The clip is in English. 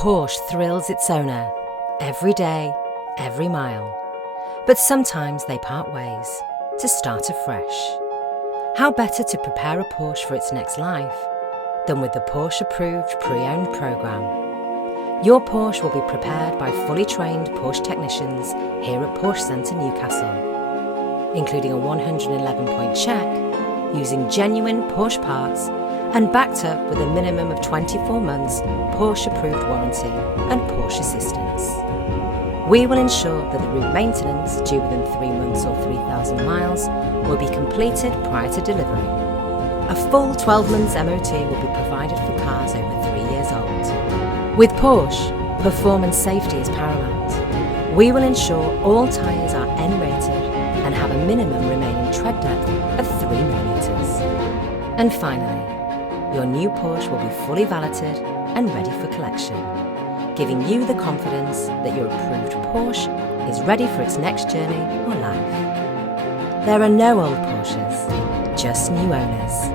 Porsche thrills its owner every day, every mile. But sometimes they part ways to start afresh. How better to prepare a Porsche for its next life than with the Porsche Approved Pre-Owned programme. Your Porsche will be prepared by fully trained Porsche technicians here at Porsche Centre Newcastle, including a 111-point check, using genuine Porsche parts and backed up with a minimum of 24 months Porsche Approved warranty and Porsche assistance. We will ensure that the route maintenance due within 3 months or 3,000 miles will be completed prior to delivery. A full 12 months MOT will be provided for cars over 3 years old. With Porsche, performance safety is paramount. We will ensure all tyres are N-rated and have a minimum remaining tread depth of 3mm. And finally, your new Porsche will be fully valeted and ready for collection, giving you the confidence that your approved Porsche is ready for its next journey or life. There are no old Porsches, just new owners.